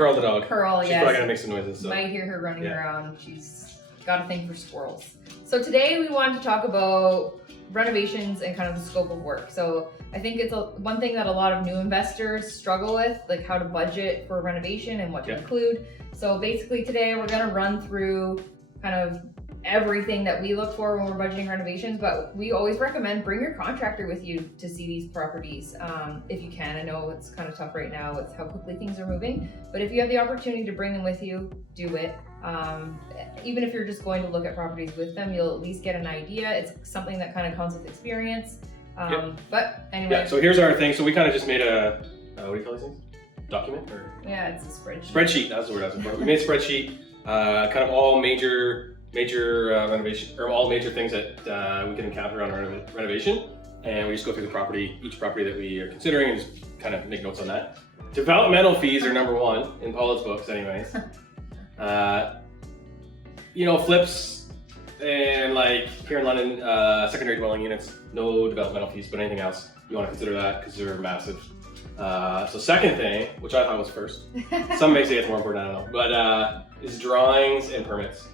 Pearl the dog. Pearl, She's yes. probably gonna make some noises. So. You might hear her running around. She's got a thing for squirrels. So today we wanted to talk about renovations and kind of the scope of work. So I think it's one thing that a lot of new investors struggle with, like how to budget for renovation and what to include. So basically today we're gonna run through kind of everything that we look for when we're budgeting renovations, but we always recommend bring your contractor with you to see these properties if you can. I know it's kind of tough right now with how quickly things are moving, but if you have the opportunity to bring them with you, do it. Even if you're just going to look at properties with them, you'll at least get an idea. It's something that kind of comes with experience. But anyway. Yeah, so here's our thing. So we kind of just made a, what do you call these things? Document? Or? Yeah, it's a spreadsheet. Spreadsheet, that's the word I was looking for. We made a spreadsheet, kind of all major renovation, or all major things that we can encounter on our renovation. And we just go through the property, each property that we are considering, and just kind of make notes on that. Developmental fees are number one in Paula's books anyways. You know, flips and like here in London, secondary dwelling units, no developmental fees, but anything else, you want to consider that because they're massive. So second thing, which I thought was first, some may say it's more important, I don't know, but is drawings and permits.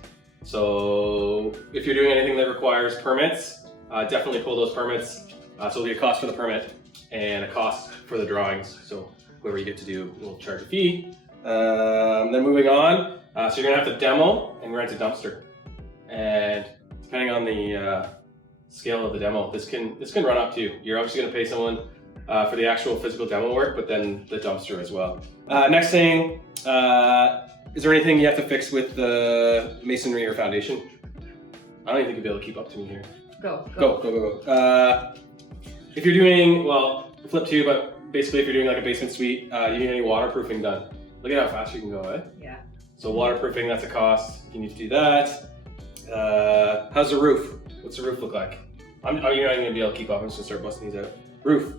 So if you're doing anything that requires permits, definitely pull those permits. So it'll be a cost for the permit and a cost for the drawings. So whoever you get to do will charge a fee. Then moving on, so you're gonna have to demo and rent a dumpster. And depending on the scale of the demo, this can run up to, you're obviously gonna pay someone for the actual physical demo work, but then the dumpster as well. Next thing, is there anything you have to fix with the masonry or foundation? I don't even think you'll be able to keep up to me here. Go. If you're doing, well, flip two, but basically if you're doing like a basement suite, do you need any waterproofing done? Look at how fast you can go, eh? Yeah. So waterproofing, that's a cost. You need to do that. How's the roof? What's the roof look like? You're not even gonna be able to keep up. I'm just gonna start busting these out. Roof.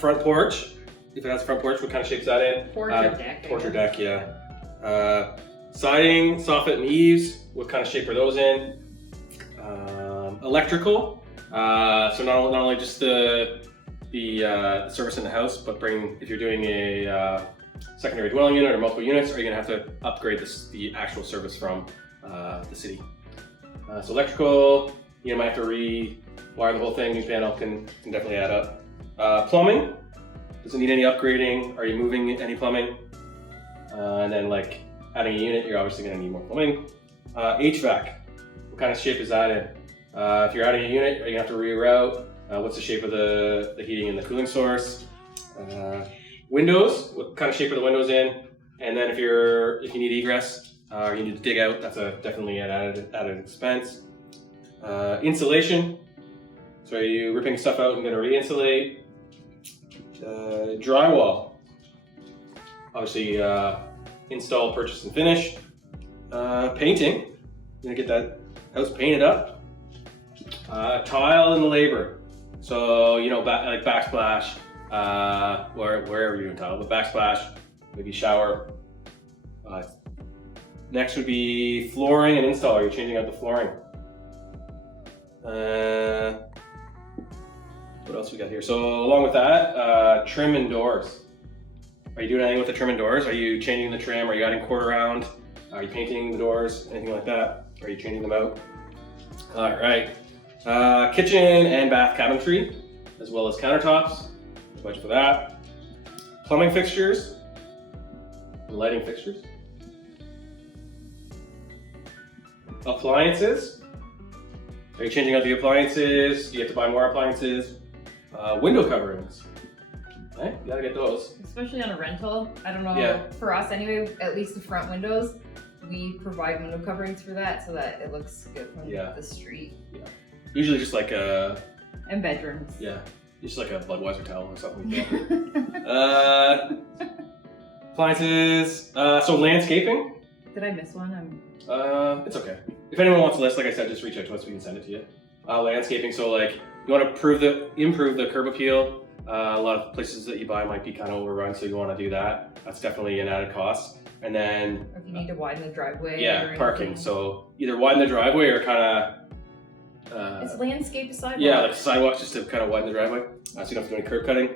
Front porch. If it has a front porch, what kind of shape is that in? Porch or deck. Porch or deck, yeah. Siding, soffit, and eaves. What kind of shape are those in? Electrical. So not only just the service in the house, but if you're doing a secondary dwelling unit or multiple units, are you going to have to upgrade the actual service from the city? So electrical, you might have to rewire the whole thing. New panel can definitely add up. Plumbing, does it need any upgrading? Are you moving any plumbing? And then like adding a unit, you're obviously going to need more plumbing. HVAC, what kind of shape is that in? If you're adding a unit, are you going to have to reroute? What's the shape of the heating and the cooling source? Windows, what kind of shape are the windows in? And then if you need egress or you need to dig out, that's definitely an added expense. Insulation, so are you ripping stuff out and going to re-insulate? Drywall, obviously install, purchase, and finish. Painting, you're going to get that house painted up. Tile and labor, so you know, like backsplash, or wherever you're doing tile, but backsplash, maybe shower. Next would be flooring and install. Are you changing out the flooring? What else we got here? So along with that, trim and doors. Are you doing anything with the trim and doors? Are you changing the trim? Are you adding quarter round? Are you painting the doors? Anything like that? Are you changing them out? All right. Kitchen and bath cabinetry, as well as countertops. Budget for that. Plumbing fixtures, lighting fixtures. Appliances. Are you changing out the appliances? Do you have to buy more appliances? Window coverings. Right? You gotta get those. Especially on a rental. I don't know, for us anyway, at least the front windows, we provide window coverings for that so that it looks good from the street. Yeah. Usually just like a... And bedrooms. Yeah. Just like a Budweiser towel or something like that. Appliances. So landscaping. Did I miss one? It's okay. If anyone wants a list, like I said, just reach out to us. We can send it to you. Landscaping. So like you want to improve the curb appeal. A lot of places that you buy might be kind of overrun, so you want to do that. That's definitely an added cost. And then if you need to widen the driveway. Yeah, parking. So either widen the driveway or kind of. Is landscape a sidewalk? Yeah, like sidewalks just to kind of widen the driveway. So you don't have to do any curb cutting.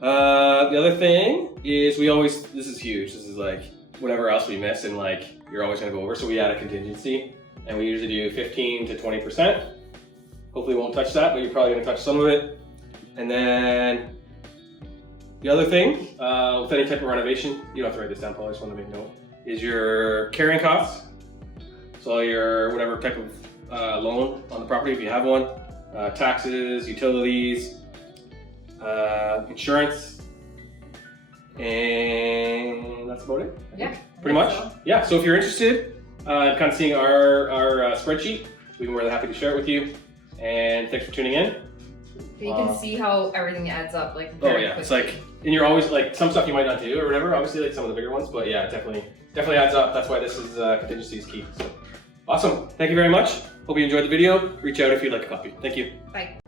The other thing is this is huge. This is like whatever else we miss and like you're always gonna go over. So we add a contingency and we usually do 15 to 20%. Hopefully we won't touch that, but you're probably gonna touch some of it. And then the other thing, with any type of renovation, you don't have to write this down, Paul, I just want to make note, is your carrying costs. So your whatever type of loan on the property, if you have one, taxes, utilities, insurance, and that's about it. Yeah. Pretty much. So. Yeah, so if you're interested in kind of seeing our spreadsheet, we'd be more than happy to share it with you. And thanks for tuning in. You can see how everything adds up, like Oh very yeah, quickly. it's like, and you're always like, some stuff you might not do or whatever, obviously like some of the bigger ones, but yeah, it definitely adds up. That's why this is contingency is key. So awesome, thank you very much. Hope you enjoyed the video. Reach out if you'd like a copy. Thank you. Bye.